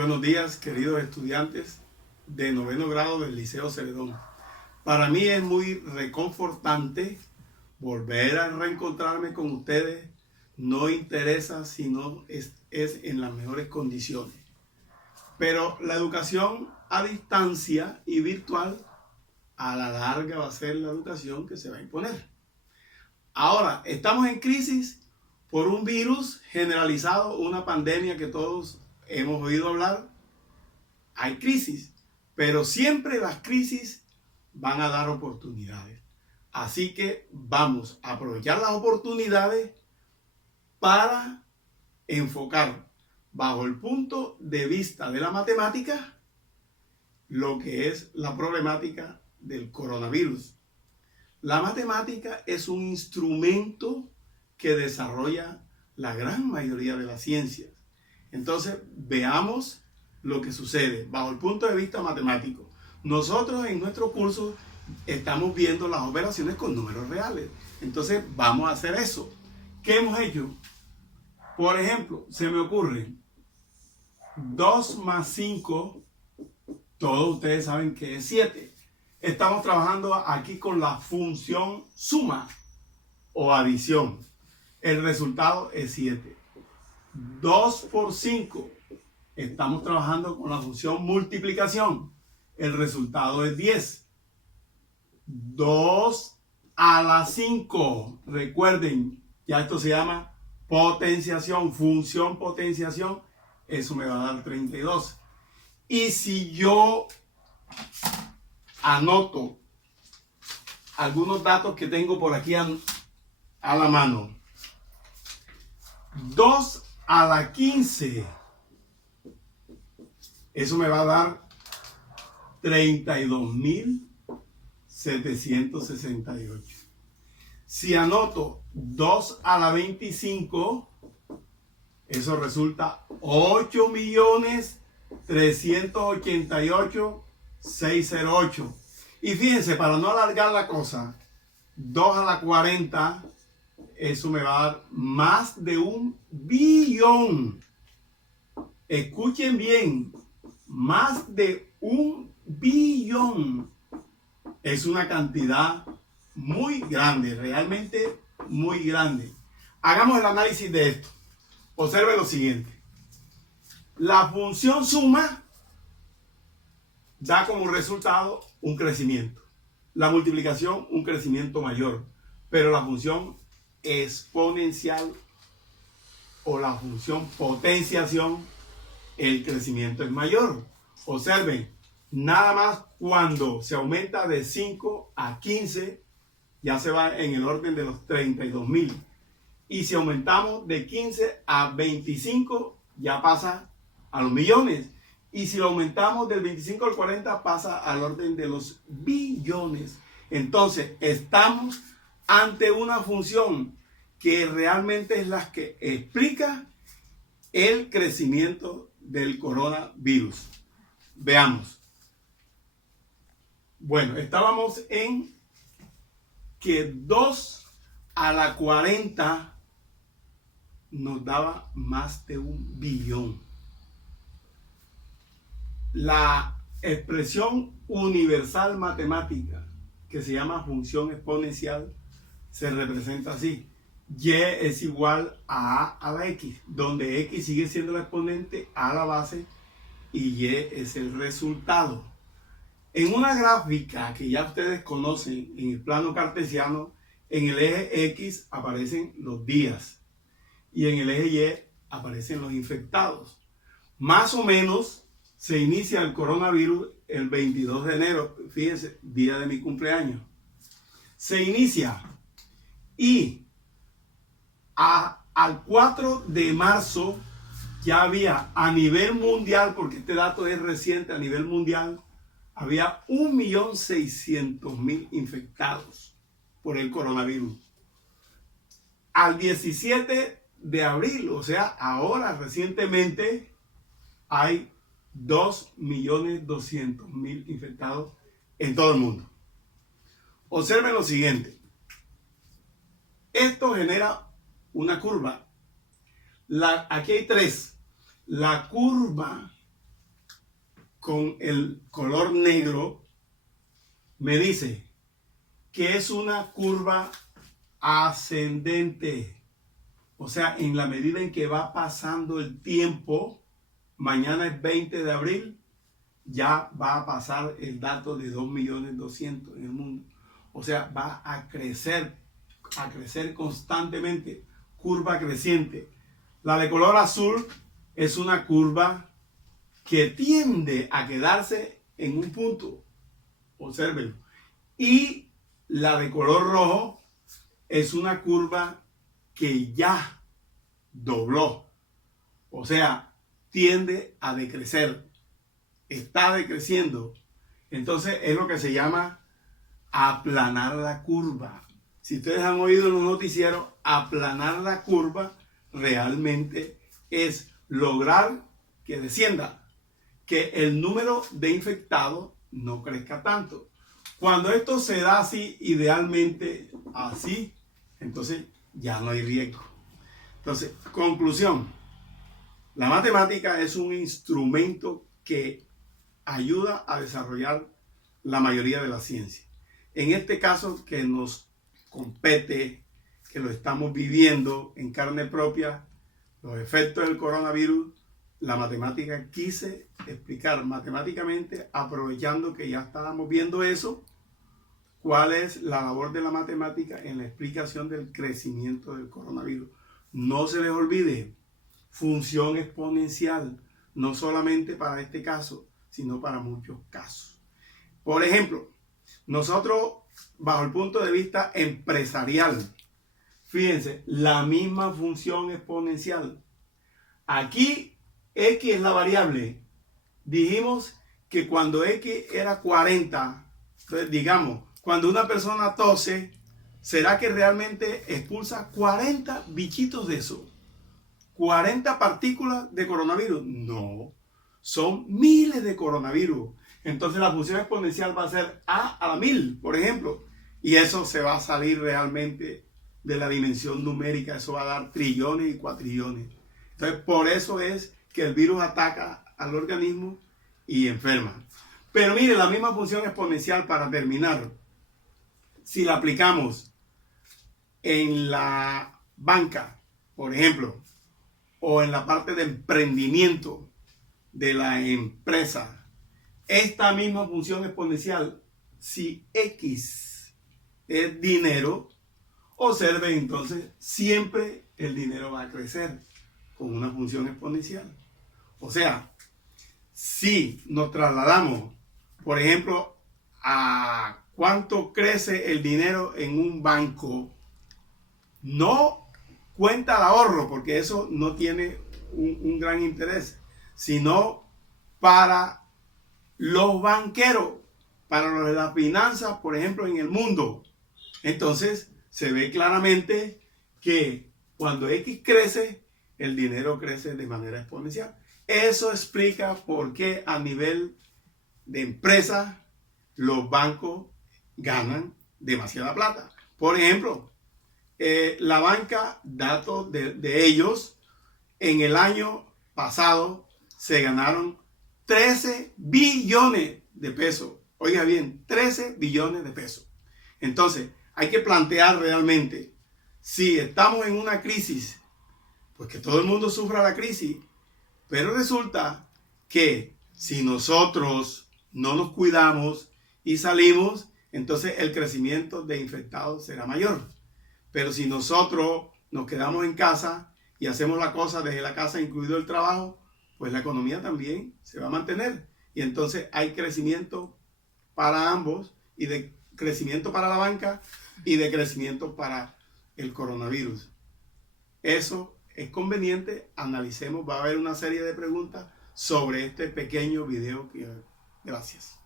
buenos días, queridos estudiantes de noveno grado del Liceo Celedón. Para mí es muy reconfortante volver a reencontrarme con ustedes. No interesa si no es en las mejores condiciones. Pero la educación a distancia y virtual a la larga va a ser la educación que se va a imponer. Ahora, estamos en crisis por un virus generalizado, una pandemia que todos hemos oído hablar. Hay crisis, pero siempre las crisis van a dar oportunidades. Así que vamos a aprovechar las oportunidades para enfocar bajo el punto de vista de la matemática lo que es la problemática del coronavirus. La matemática es un instrumento que desarrolla la gran mayoría de las ciencias. Entonces, veamos lo que sucede bajo el punto de vista matemático. Nosotros en nuestro curso estamos viendo las operaciones con números reales. Entonces, vamos a hacer eso. ¿Qué hemos hecho? Por ejemplo, se me ocurre 2 más 5, todos ustedes saben que es 7. Estamos trabajando aquí con la función suma o adición. El resultado es 7. 2 por 5. Estamos trabajando con la función multiplicación. El resultado es 10. 2 a la 5. Recuerden, ya esto se llama potenciación, función potenciación. Eso me va a dar 32. Y si yo anoto algunos datos que tengo por aquí a la mano. 2 a la 15. Eso me va a dar 32.768. Si anoto 2 a la 25, eso resulta 8.388.608. Y fíjense, para no alargar la cosa, 2 a la 40, eso me va a dar más de 1 billón. Escuchen bien, más de 1 billón. Es una cantidad muy grande, realmente muy grande. Hagamos el análisis de esto. Observe lo siguiente. La función suma da como resultado un crecimiento. La multiplicación, un crecimiento mayor. Pero la función exponencial o la función potenciación, el crecimiento es mayor. Observen, nada más cuando se aumenta de 5 a 15, ya se va en el orden de los 32.000. Y si aumentamos de 15 a 25, ya pasa a los millones. Y si lo aumentamos del 25 al 40, pasa al orden de los billones. Entonces, estamos ante una función que realmente es la que explica el crecimiento del coronavirus. Veamos. Bueno, estábamos en que 2 a la 40 nos daba más de 1 billón. La expresión universal matemática que se llama función exponencial se representa así. Y es igual a la x, donde x sigue siendo la exponente a la base y y es el resultado. En una gráfica que ya ustedes conocen en el plano cartesiano, en el eje x aparecen los días y en el eje y aparecen los infectados. Más o menos se inicia el coronavirus el 22 de enero, fíjense, día de mi cumpleaños. Se inicia y al 4 de marzo ya había a nivel mundial, porque este dato es reciente, a nivel mundial, había 1.600.000 infectados por el coronavirus. Al 17 de abril, o sea, ahora recientemente, hay 2.200.000 infectados en todo el mundo. Observen lo siguiente. Esto genera una curva. Aquí hay 3. La curva con el color negro me dice que es una curva ascendente. O sea, en la medida en que va pasando el tiempo, mañana es 20 de abril, ya va a pasar el dato de 2.200.000 en el mundo. O sea, va a crecer constantemente, curva creciente. La de color azul es una curva que tiende a quedarse en un punto. Obsérvenlo. Y la de color rojo es una curva que ya dobló. O sea, tiende a decrecer. Está decreciendo. Entonces es lo que se llama aplanar la curva. Si ustedes han oído en los noticieros, aplanar la curva realmente es lograr que descienda, que el número de infectados no crezca tanto. Cuando esto se da así, idealmente así, entonces ya no hay riesgo. Entonces, conclusión, la matemática es un instrumento que ayuda a desarrollar la mayoría de la ciencia. En este caso que nos compete, que lo estamos viviendo en carne propia, los efectos del coronavirus, la matemática quise explicar matemáticamente, aprovechando que ya estábamos viendo eso, cuál es la labor de la matemática en la explicación del crecimiento del coronavirus. No se les olvide, función exponencial, no solamente para este caso, sino para muchos casos. Por ejemplo, nosotros, bajo el punto de vista empresarial, fíjense, la misma función exponencial. Aquí X es la variable. Dijimos que cuando X era 40, entonces digamos, cuando una persona tose, ¿será que realmente expulsa 40 bichitos de eso? 40 partículas de coronavirus. No, son miles de coronavirus. Entonces la función exponencial va a ser a la 1000, por ejemplo. Y eso se va a salir realmente de la dimensión numérica. Eso va a dar trillones y cuatrillones. Entonces por eso es que el virus ataca al organismo y enferma. Pero mire, la misma función exponencial, para terminar, si la aplicamos en la banca, por ejemplo, o en la parte de emprendimiento de la empresa, esta misma función exponencial, si X es dinero, observen entonces, siempre el dinero va a crecer con una función exponencial. O sea, si nos trasladamos, por ejemplo, a cuánto crece el dinero en un banco, no cuenta el ahorro, porque eso no tiene un gran interés, sino para los banqueros, para los de las finanzas, por ejemplo, en el mundo. Entonces, se ve claramente que cuando X crece, el dinero crece de manera exponencial. Eso explica por qué a nivel de empresa los bancos ganan demasiada plata. Por ejemplo, la banca, datos de ellos, en el año pasado se ganaron 13 billones de pesos. Oiga bien, 13 billones de pesos. Entonces, hay que plantear realmente, si estamos en una crisis, pues que todo el mundo sufra la crisis, pero resulta que si nosotros no nos cuidamos y salimos, entonces el crecimiento de infectados será mayor. Pero si nosotros nos quedamos en casa y hacemos la cosa desde la casa, incluido el trabajo, pues la economía también se va a mantener. Y entonces hay crecimiento para ambos, y de crecimiento para la banca y de crecimiento para el coronavirus. Eso es conveniente, analicemos, va a haber una serie de preguntas sobre este pequeño video. Gracias.